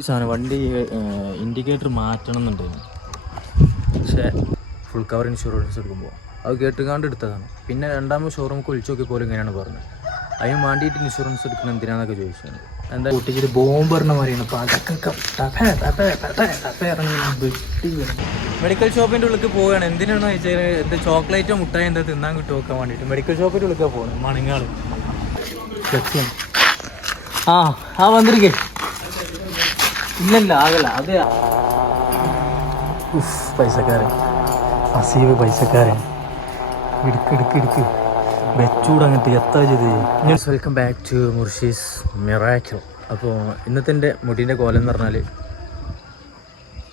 ഈ സാധനം വണ്ടി ഇൻഡിക്കേറ്റർ മാറ്റണം എന്നുണ്ടായിരുന്നു. പക്ഷേ ഫുൾ കവർ ഇൻഷുറൻസ് എടുക്കുമ്പോൾ അത് കേട്ടുകാണ്ട് എടുത്തതാണ്. പിന്നെ രണ്ടാമത് ഷോറൂമിൽ വിളിച്ചു നോക്കിയപ്പോൾ ഇങ്ങനെയാണ് പറഞ്ഞത്. അതിന് വേണ്ടിയിട്ട് ഇൻഷുറൻസ് എടുക്കണം എന്തിനാന്നൊക്കെ ചോദിച്ചത്. എന്താ കുട്ടിക്ക് ബോംബ് പറഞ്ഞ മാതിരിയാണ്. മെഡിക്കൽ ഷോപ്പിൻ്റെ ഉള്ളിൽ പോവുകയാണ്. എന്തിനാണെന്ന് വെച്ചാൽ എന്ത് ചോക്ലേറ്റോ മുട്ടായി എന്താ തിന്നാൻ കിട്ടും നോക്കാൻ വേണ്ടിയിട്ട് മെഡിക്കൽ ഷോപ്പിൻ്റെ ഉള്ളിൽ പോകണം. മണങ്ങാൾ ആ വന്നിരിക്കേ ഇല്ലല്ല ആകല്ല അത് പൈസക്കാരൻ അസീവ് പൈസക്കാരൻ ഇടുക്ക് വെച്ചൂട് അങ്ങനത്തെ എത്ര ചെയ്ത്. Welcome back to Murshi's miracle. അപ്പോൾ ഇന്നത്തെ എൻ്റെ മുടീൻ്റെ കോലം എന്ന് പറഞ്ഞാൽ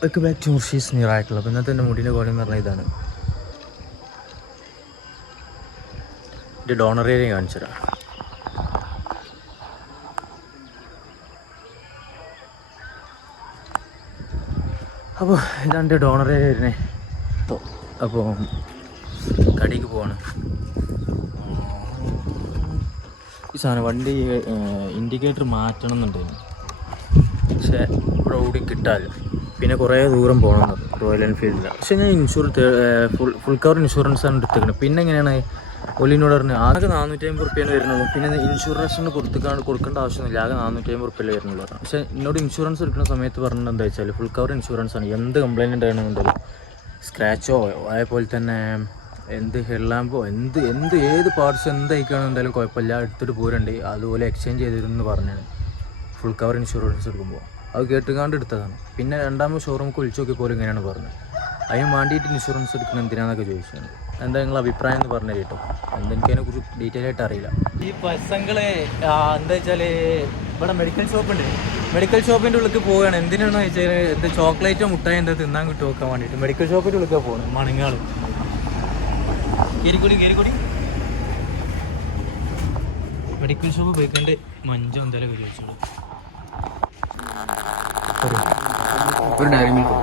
welcome back to Murshi's miracle. അപ്പോൾ ഇന്നത്തെ എൻ്റെ മുടീൻ്റെ കോലം എന്ന് പറഞ്ഞാൽ ഇതാണ്. എൻ്റെ ഡോണർ ഏരിയ കാണിച്ചു തരാം. അപ്പോൾ ഇതാണ് എൻ്റെ ഡോണർ ഏരിയ വരുന്നേ. അപ്പോൾ കടിക്ക് പോവാണ്. ഈ സാധനം വണ്ടി ഇൻഡിക്കേറ്റർ മാറ്റണം എന്നുണ്ടായിരുന്നു. പക്ഷേ ഇവിടെ ഓടി കിട്ടാല്ല. പിന്നെ കുറേ ദൂരം പോകണം റോയൽ എൻഫീൽഡിൽ. പക്ഷേ ഞാൻ ഫുൾ കവർ ഇൻഷുറൻസാണ് എടുത്തേക്കുന്നത്. പിന്നെ എങ്ങനെയാണ് ഒലിനോട് പറഞ്ഞത് ആകെ 450 റുപ്യാണ് വരുന്നത്. പിന്നെ ഇൻഷുറൻസിന് കൊടുക്കേണ്ട ആവശ്യമൊന്നുമില്ല. ആകെ 450 റുപ്യല്ലേ വരുന്നുള്ളൂ പറഞ്ഞു. പക്ഷേ എന്നോട് ഇൻഷുറൻസ് എടുക്കുന്ന സമയത്ത് പറഞ്ഞത് എന്താ വെച്ചാൽ ഫുൾ കവർ ഇൻഷുറൻസാണ്. എന്ത് കംപ്ലയിൻ്റ് ഉണ്ടായിരുന്നുണ്ടല്ലോ, സ്ക്രാച്ചോ അതേപോലെ തന്നെ എന്ത് ഹെഡ്ലാമ്പോ ഏത് പാർട്സ് എന്തായിക്കാണെന്ന് എന്തായാലും കുഴപ്പമില്ല, എടുത്തിട്ട് പോരുണ്ട്. അതുപോലെ എക്സ്ചേഞ്ച് ചെയ്തിരുന്നു പറഞ്ഞാണ് ഫുൾ കവർ ഇൻഷുറൻസ് എടുക്കുമ്പോൾ. അത് കേട്ടുകാണ്ട് എടുത്തതാണ്. പിന്നെ രണ്ടാമത് ഷോറൂമിൽ വിളിച്ചു നോക്കിയപ്പോൾ ഇങ്ങനെയാണ് പറഞ്ഞത്. അതിന് വേണ്ടിയിട്ട് ഇൻഷുറൻസ് എടുക്കണം എന്തിനാന്നൊക്കെ ചോദിച്ചത്. എന്താ നിങ്ങളുടെ അഭിപ്രായം എന്ന് പറഞ്ഞു കേട്ടോ. എനിക്ക് അതിനെക്കുറിച്ച് ഡീറ്റെയിൽ ആയിട്ട് അറിയില്ല. ഈ പൈസകൾ എന്താ വെച്ചാൽ ഇവിടെ മെഡിക്കൽ ഷോപ്പുണ്ട്. മെഡിക്കൽ ഷോപ്പിൻ്റെ ഉള്ളിൽ പോവുകയാണ്. എന്തിനാണെന്ന് വെച്ചാൽ എന്ത് ചോക്ലേറ്റോ മുട്ടായി എന്താ തിന്നാൻ കിട്ടും നോക്കാൻ വേണ്ടിയിട്ട് മെഡിക്കൽ ഷോപ്പിൻ്റെ ഉള്ളിൽ പോകണം. മണങ്ങാൾ കേരിക്കൂടി മെഡിക്കൽ ഷോപ്പ് പോയിക്കൊണ്ട് മഞ്ചോ എന്തായാലും ചോദിച്ചോളൂ. ഒരു ഡയറി മിൽക്ക്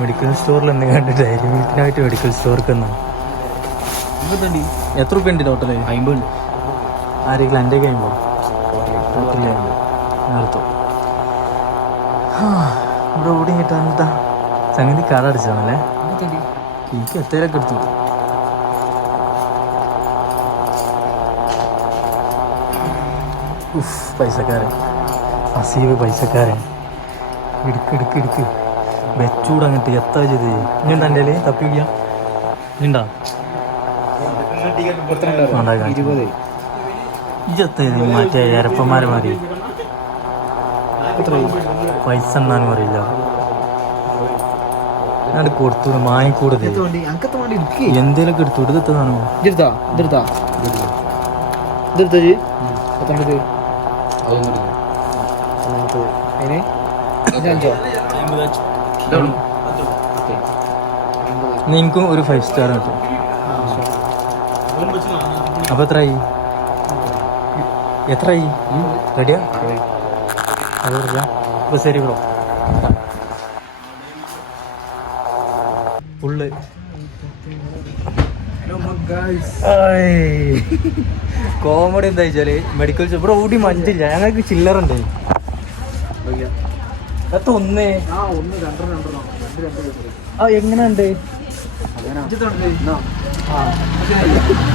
മെഡിക്കൽ സ്റ്റോറിൽ എന്തെങ്കിലും ഡയറി മിൽക്കിനായിട്ട് മെഡിക്കൽ സ്റ്റോർക്ക് എന്നാണ്. എത്ര റുപ്യ ഉണ്ട് ടോട്ടല്? 50 ആരെങ്കിലും എൻ്റെ കഴിയുമ്പോൾ ടോട്ടല് നിർത്തും. ഇവിടെ ഓടി കിട്ടാൻ എന്താ സംഗതി കട അടിച്ചതാണല്ലേ. എനിക്ക് എത്തേലൊക്കെ എടുത്തു. പൈസക്കാരൻ അസീവ് പൈസക്കാരൻ ഇടുക്ക് വെച്ചൂട് അങ്ങനത്തെ എത്ര ചെയ്ത്. ഇനിയുണ്ട് എൻ്റെ കയ്യിൽ തപ്പി വയ്ക്കാം. ഇനിണ്ടാ ഇജെത്തത് മറ്റേ ഇരപ്പന്മാരെ മാറി പൈസ എന്നാനും അറിയില്ല. ഞാൻ കൊടുത്തു വാങ്ങിക്കൂടത് എന്തേലൊക്കെ എടുത്തു എടുത്തതാണോ? നിങ്ങൾക്കും ഒരു 5 സ്റ്റാർ കിട്ടും. അപ്പോൾ എത്രയായി റെഡിയാ? അപ്പോൾ ശരി ബ്രോ. ഫുള്ള് കോമഡി എന്താ വെച്ചാല് മെഡിക്കൽ ഷോപ്പ് ഇവിടെ ഓടി മഞ്ചില്ല. ഞങ്ങൾക്ക് ചില്ലറുണ്ട്. ഒന്ന് എങ്ങനെയുണ്ട്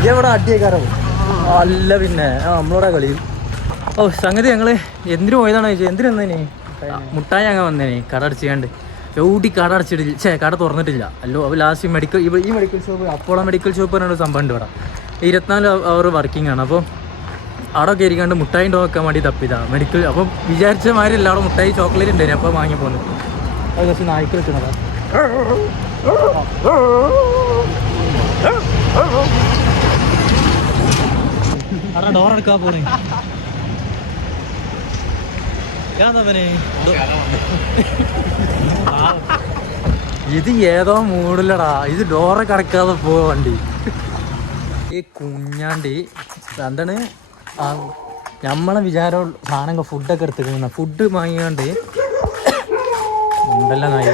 ഇവിടെ അടിയേക്കാരോ അല്ല പിന്നെ നമ്മളോടെ കളി. സംഗതി ഞങ്ങള് എന്തിനു പോയതാണ് ചോദിച്ചാൽ എന്തിനു മുട്ടായി ഞങ്ങൾ വന്നേനെ കട അടിച്ചാണ്ട്. എവിടെ കട അടച്ചിട്ടില്ല, കട തുറന്നിട്ടില്ല. അല്ലോ അപ്പോൾ ലാസ്റ്റ് ഈ medical shop Apollo medical shop പറഞ്ഞൊരു സംഭവം ഉണ്ട് ഇവിടെ. 24 അവർ വർക്കിംഗ് ആണ്. അപ്പോൾ അവിടെ കയറിക്കാണ്ട് മുട്ടായി നോക്കാൻ വേണ്ടി തപ്പിയതാണ് മെഡിക്കൽ. അപ്പം വിചാരിച്ച മാതിരി അല്ല, അവിടെ മുട്ടായി ചോക്ലേറ്റ് ഉണ്ടായിരുന്നു. അപ്പോൾ വാങ്ങി പോകുന്നത് അത് കുറച്ച് നായ്ക്കൾ വെക്കുന്നതാണ്. അവിടെ ഡോർ എടുക്കാൻ പോണേ. ഇത് ഏതോ മൂടില്ലടാ. ഇത് ഡോറൊക്കെ അടക്കാതെ പോവാ വണ്ടി. ഈ കുഞ്ഞാണ്ടി എന്താണ് നമ്മളെ വിചാരം സാധനങ്ങൾ ഫുഡൊക്കെ എടുത്തിരിക്കുന്ന ഫുഡ് വാങ്ങിയാണ്ട് ഉണ്ടല്ല നായ,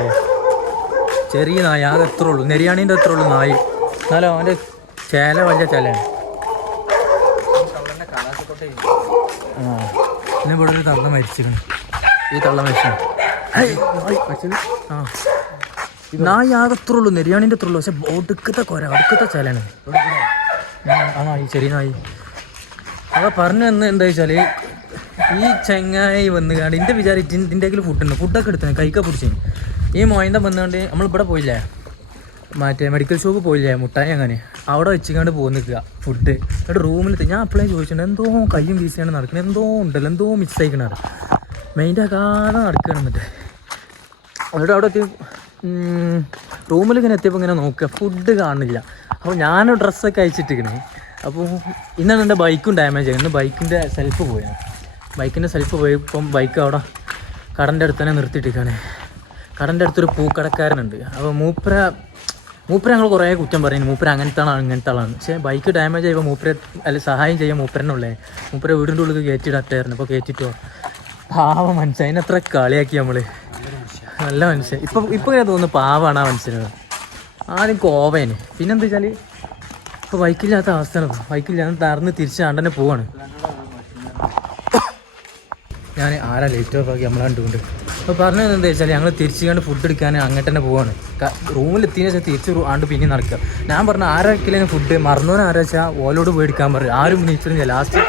ചെറിയ നായ. അത് എത്ര ഉള്ളൂ, നെരിയാണീൻ്റെ എത്ര ഉള്ളൂ നായി. എന്നാലും അവൻ്റെ ചേല വലിയ ചേലയാണ്. ആ പിന്നെ ഇവിടെ ഒരു തള്ള മരിച്ചിരുന്നു. ഈ തള്ള മരിച്ചു. ആ നായി ആകത്തുള്ളൂ, നെരിയാണിൻ്റെ അത്രയുള്ളൂ. പക്ഷെ ഒടുക്കത്തെ അടുക്കത്തെ ചലാണ്. ആ നായി ചെറിയ നായി. അതൊക്കെ പറഞ്ഞു തന്നെ എന്താ വെച്ചാൽ ഈ ചെങ്ങായി വന്നുകാണ്ട് എൻ്റെ വിചാരിച്ച് ഇതിൻ്റെ ഫുഡുണ്ട്, ഫുഡൊക്കെ എടുത്തേ കൈക്ക പിടിച്ചു. ഈ മോയന്ത വന്നുകൊണ്ട് നമ്മളിവിടെ പോയില്ലേ, മറ്റേ മെഡിക്കൽ ഷോപ്പ് പോയില്ലേ മുട്ടായി, അങ്ങനെ അവിടെ വെച്ചിക്കാണ്ട് പോയി നിൽക്കുക ഫുഡ്. എന്നിട്ട് റൂമിൽ ഞാൻ അപ്പോഴേ ചോദിച്ചിട്ടുണ്ട് എന്തോ കയ്യും വീശിയാണ് നടക്കുന്നത്, എന്തോ ഉണ്ടല്ലോ, എന്തോ മിക്സ് ആയിക്കണത് മെയിൻ്റെ ആകാതെ നടക്കുകയാണ്. എന്നിട്ട് അവിടെ എത്തി റൂമിൽ ഇങ്ങനെ എത്തിയപ്പോൾ ഇങ്ങനെ നോക്കുക, ഫുഡ് കാണില്ല. അപ്പോൾ ഞാൻ ഡ്രസ്സൊക്കെ അയച്ചിട്ടിരിക്കണേ. അപ്പോൾ ഇന്നാണ് എൻ്റെ ബൈക്കും ഡാമേജ് ആയി. ഇന്ന് ബൈക്കിൻ്റെ സെൽഫ് പോയാണ്. ബൈക്കിൻ്റെ സെൽഫ് പോയപ്പം ബൈക്ക് അവിടെ കടൻ്റെ അടുത്ത് തന്നെ നിർത്തിയിട്ടിരിക്കുകയാണ്. കടൻ്റെ അടുത്തൊരു പൂക്കടക്കാരനുണ്ട്. അപ്പോൾ മൂപ്പര ഞങ്ങൾ കുറേ കുറ്റം പറയുന്നു, മൂപ്പര അങ്ങനത്തെ ആളാണ്. പക്ഷേ ബൈക്ക് ഡാമേജ് ആയപ്പോൾ മൂപ്പര സഹായം ചെയ്യാൻ മൂപ്പരനുള്ളേ. മൂപ്പര വീടിൻ്റെ ഉള്ളിൽ കയറ്റിയിടത്തായിരുന്നു. അപ്പോൾ കയറ്റിട്ടോ പാവ മനുഷ്യൻ, അതിനത്ര കളിയാക്കി നമ്മൾ. നല്ല മനുഷ്യൻ. ഇപ്പം ഇങ്ങനെ തോന്നുന്നു പാവാണ് ആ മനുഷ്യന്. ആദ്യം കോവേന്, പിന്നെന്താ വെച്ചാൽ ഇപ്പോൾ ബൈക്കില്ലാത്ത അവസ്ഥയാണ്. ബൈക്കില്ലാതെ തറന്ന് തിരിച്ച് ആണ്ടന്നെ പോവാണ്. ഞാൻ ആരാ ലേറ്റ് ഓഫ് ആക്കി നമ്മളെ കണ്ടുകൊണ്ട്. അപ്പോൾ പറഞ്ഞത് എന്താ വെച്ചാൽ ഞങ്ങൾ തിരിച്ച് കണ്ട് ഫുഡ് എടുക്കാൻ അങ്ങോട്ട് തന്നെ പോവാണ്. റൂമിലെത്തിയതിന് ശേഷം തിരിച്ച് ആണ്ട് പിന്നെ നടക്കുക. ഞാൻ പറഞ്ഞു ആരാക്കില്ലെങ്കിൽ ഫുഡ് മറന്നവനെ ആരാ വെച്ചാൽ ഓലോട് പോയി എടുക്കാൻ പറയും. ആരും നീച്ചിട്ടില്ല. ലാസ്റ്റ്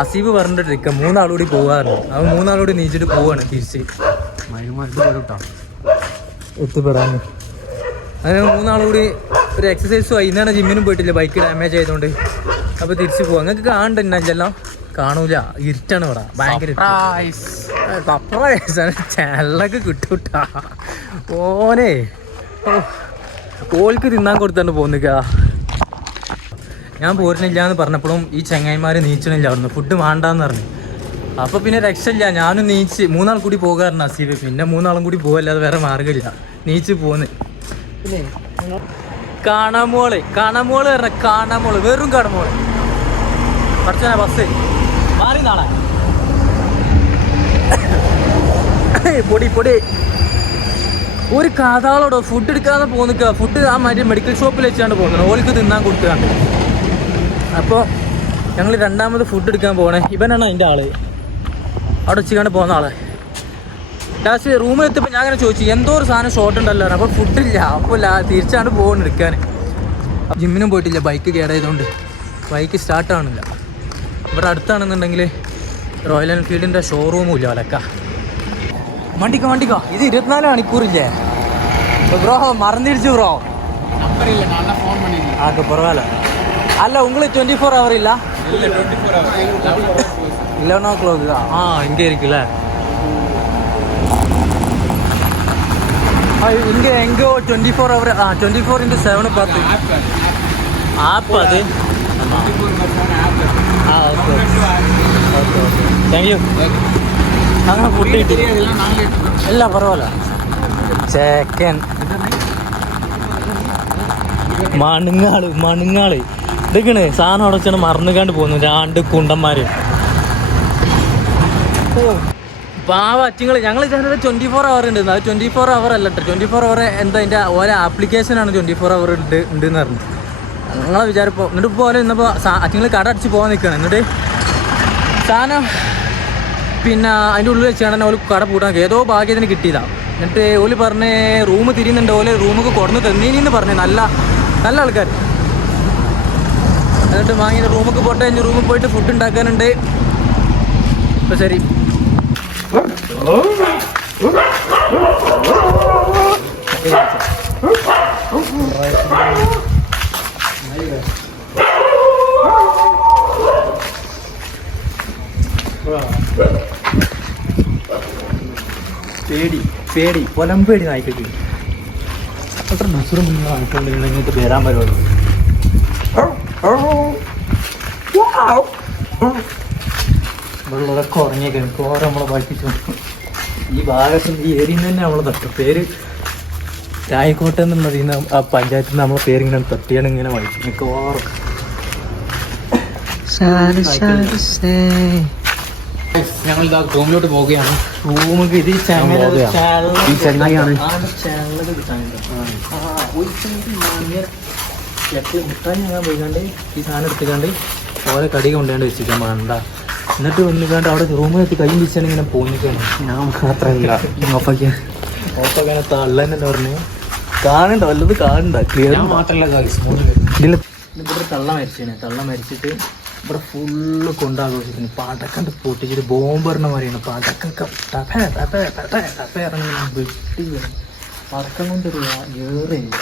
അസീബ് പറഞ്ഞിട്ടിരിക്കുക 3 ആളോടി പോകാറുണ്ട്. അവൻ 3 ആളോടി നീച്ചിട്ട് പോവാണ് തിരിച്ച് എത്തിപ്പെടാൻ. അങ്ങനെ 3 ആളോടി ഒരു എക്സസൈസും ആയി. ഇന്നാണ് ജിമ്മിനും പോയിട്ടില്ല ബൈക്ക് ഡാമേജ് ആയതുകൊണ്ട്. അപ്പോൾ തിരിച്ച് പോവാം. നിങ്ങൾക്ക് കാണണ്ടെല്ലാം കാണൂല, ഇരുട്ടാണ് ഇവിടെ ഭയങ്കര. ചാനലൊക്കെ കിട്ടൂട്ടാ ഓനെ. ഓൾക്ക് തിന്നാൻ കൊടുത്തോണ്ട് പോന്നിക്ക. ഞാൻ പോരുന്നില്ല എന്ന് പറഞ്ഞപ്പോഴും ഈ ചെങ്ങായിമാർ നീച്ചണില്ല അവിടുന്ന്, ഫുഡ് വേണ്ടാന്ന് പറഞ്ഞു. അപ്പോൾ പിന്നെ രക്ഷയില്ല, ഞാനും നീച്ച് 3 ആൾ കൂടി പോകാറുണ്ട് അസീബ്. പിന്നെ 3 ആളും കൂടി പോകല്ലാതെ വേറെ മാർഗ്ഗമില്ല, നീച്ച് പോന്ന്. പിന്നെ കാണാമോള് പറഞ്ഞ കാണാമോള്, വെറും കാണാമോള്. പഠിച്ചാ ബസ് മാറി നാളെ പൊടി ഒരു കഥാളോടോ ഫുഡ് എടുക്കാതെ പോന്നിക്ക. ഫുഡ് ആ മറ്റേ മെഡിക്കൽ ഷോപ്പിൽ വെച്ചാണ് പോകുന്നത്, ഓൾക്ക് തിന്നാൻ കൊടുക്കുകയാണ്. അപ്പോൾ ഞങ്ങൾ രണ്ടാമത് ഫുഡ് എടുക്കാൻ പോകണേ. ഇവനാണ് അതിൻ്റെ ആള്, അവിടെ വെച്ചിക്കാണ്ട് പോകുന്ന ആള്. ലാസ്റ്റ് റൂമിൽ എത്തിയപ്പോൾ ഞാൻ അങ്ങനെ ചോദിച്ചു എന്തോ ഒരു സാധനം ഷോർട്ട് ഉണ്ടല്ലോ. അപ്പോൾ ഫുഡില്ല. അപ്പോൾ തിരിച്ചാണ്ട് പോകുന്നു എടുക്കാൻ. ജിമ്മിനും പോയിട്ടില്ല, ബൈക്ക് കേടായതുകൊണ്ട് ബൈക്ക് സ്റ്റാർട്ടാണില്ല. ഇവിടെ അടുത്താണെന്നുണ്ടെങ്കിൽ റോയൽ എൻഫീൽഡിൻ്റെ ഷോറൂമും ഇല്ല അലക്ക. വണ്ടിക്കോ ഇത് 24 മണിക്കൂറില്ലേ ബ്രോ? മറന്നിരിച്ചു ബ്രോ. ആക്കെ പരവായില്ല. അല്ല உங்களுக்கு 24 hour ഇല്ല? 11 o'clock. இங்கே இருக்குல்ல. இங்கே எங்கோ 24 hour 24x7 பார்த்து ஆப் அது. Okay thank you. അങ്ങനെ ഫുഡ് ഇല്ല പരവായില്ല. ചേക്കൻ മണുങ്ങാള് ഇതൊക്കെയാണ് സാധനം അവിടെ വെച്ചാണ് മറന്നുകാണ്ട് പോകുന്നു 2 കുണ്ടന്മാര്. പാവ അറ്റിങ്ങൾ. ഞങ്ങൾ ചാനൽ 24 hour ഉണ്ട്. അത് 24 hour അല്ല കേട്ടോ, 24 hour എന്താ അതിൻ്റെ ഓരോ ആപ്ലിക്കേഷനാണ് 24 hour ഉണ്ടെന്ന് പറഞ്ഞു. ഞങ്ങളെ വിചാരിപ്പോൾ എന്നിട്ട് പോലെ ഇന്നിപ്പോൾ അറ്റിങ്ങൾ കട അടിച്ച് പോകാൻ നിൽക്കുകയാണ്. എന്നിട്ട് സാധനം പിന്നെ അതിൻ്റെ ഉള്ളിൽ വെച്ചാണ് ഓല് കട പൂട്ടാൻ ഏതോ ഭാഗ്യത്തിന് കിട്ടിയതാണ്. എന്നിട്ട് ഓല് പറഞ്ഞ് റൂം തിരിയുന്നുണ്ട്, ഓല് റൂമൊക്കെ കൊടുന്ന് തന്നീനിന്ന് പറഞ്ഞു. നല്ല ആൾക്കാർ. എന്നിട്ട് വാങ്ങി റൂമൊക്കെ പോട്ടെ, കഴിഞ്ഞ് റൂമിൽ പോയിട്ട് ഫുഡ് ഉണ്ടാക്കാനുണ്ട്. അപ്പോൾ ശരി. പേടി പൊലമ്പേടി നായിക്കക്ക് അത്ര നസുറും വാങ്ങിക്കൊണ്ടിരുന്ന ഇങ്ങോട്ട് വരാൻ പറ്റുള്ളൂ. വെള്ളമൊക്കെ ഉറങ്ങിയൊക്കെ ഓരോ നമ്മളെ പഠിപ്പിച്ചു. ഈ ഭാഗത്ത് ഈ ഏരിയയിൽ തന്നെ നമ്മളെ തട്ടും പേര് രായക്കോട്ടെ എന്നുള്ളതിൽ ആ പഞ്ചായത്തിൽ നിന്ന് നമ്മളെ പേരിങ്ങനെ തട്ടിയാണ് ഇങ്ങനെ വായിക്കും മിക്കവാറും. ഞങ്ങൾ ഇതാ റൂമിലോട്ട് പോവുകയാണ്. റൂമിൽ ഇത് മുട്ടായി ഞാൻ പോയിക്കാണ്ട് ഈ സാധനം എടുത്തുകാണ്ട് ഓരോ കടി കൊണ്ടുകൊണ്ട് വെച്ചിരിക്കാൻ വേണ്ട. എന്നിട്ട് വന്നിക്കാണ്ട് അവിടെ റൂമിലെത്തി കൈ വീശാണ് ഇങ്ങനെ പോന്നിക്കാണ്. ഞാൻ മാത്രമല്ല ഓഫാക്കാനെ തള്ളന്നെ പറഞ്ഞു കാണണ്ട വല്ലത് കാണണ്ട ക്ലിയർ മാത്രമല്ല. ഇവിടെ തള്ള മരിച്ചാണ്. തള്ള മരിച്ചിട്ട് ഇവിടെ ഫുള്ള് കൊണ്ടാഘോഷിക്കുന്നു. പടക്കണ്ട് പൊട്ടിച്ചിട്ട് ബോംബറിന മാതിരിയാണ്. പടക്കൊക്കെ വെട്ടി പടക്കം കൊണ്ടൊരു ഏറില്ല.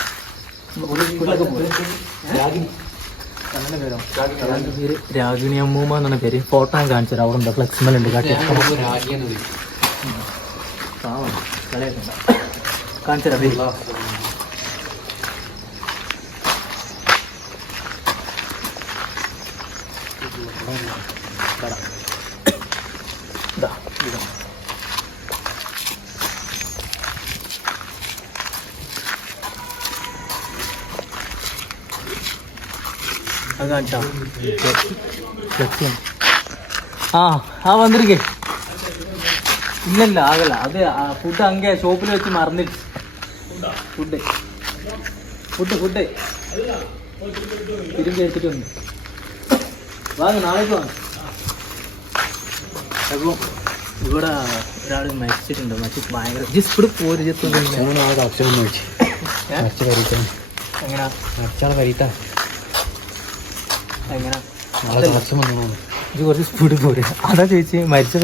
പേര് രാഗിണി അമ്മൂമ്മ എന്നാണ് പേര്. ഫോട്ടോ ഞാൻ കാണിച്ചത്. അവിടെ ഉണ്ട് ഫ്ലെക്സിമലുണ്ട് കാട്ടി കാണിച്ചതാ. വന്നിരിക്കേ. ഇല്ലല്ല ആകല. അത് ഫുഡ് അങ്ങേ ഷോപ്പിൽ വെച്ച് മറന്നിട്ട് ഫുഡ് തിരുമ്പി എടുത്തിട്ട് വന്നു. വാങ്ങ നാളേക്ക് വാങ്ങ. അപ്പോൾ ഇവിടെ ഒരാൾ മരിച്ചിട്ടുണ്ട്. മരിച്ചിട്ട് ഭയങ്കര ഇവിടെ പോര് എങ്ങനെ കുറച്ച് സ്പീഡ് പോരെ. അതാ ചേച്ചി മരിച്ച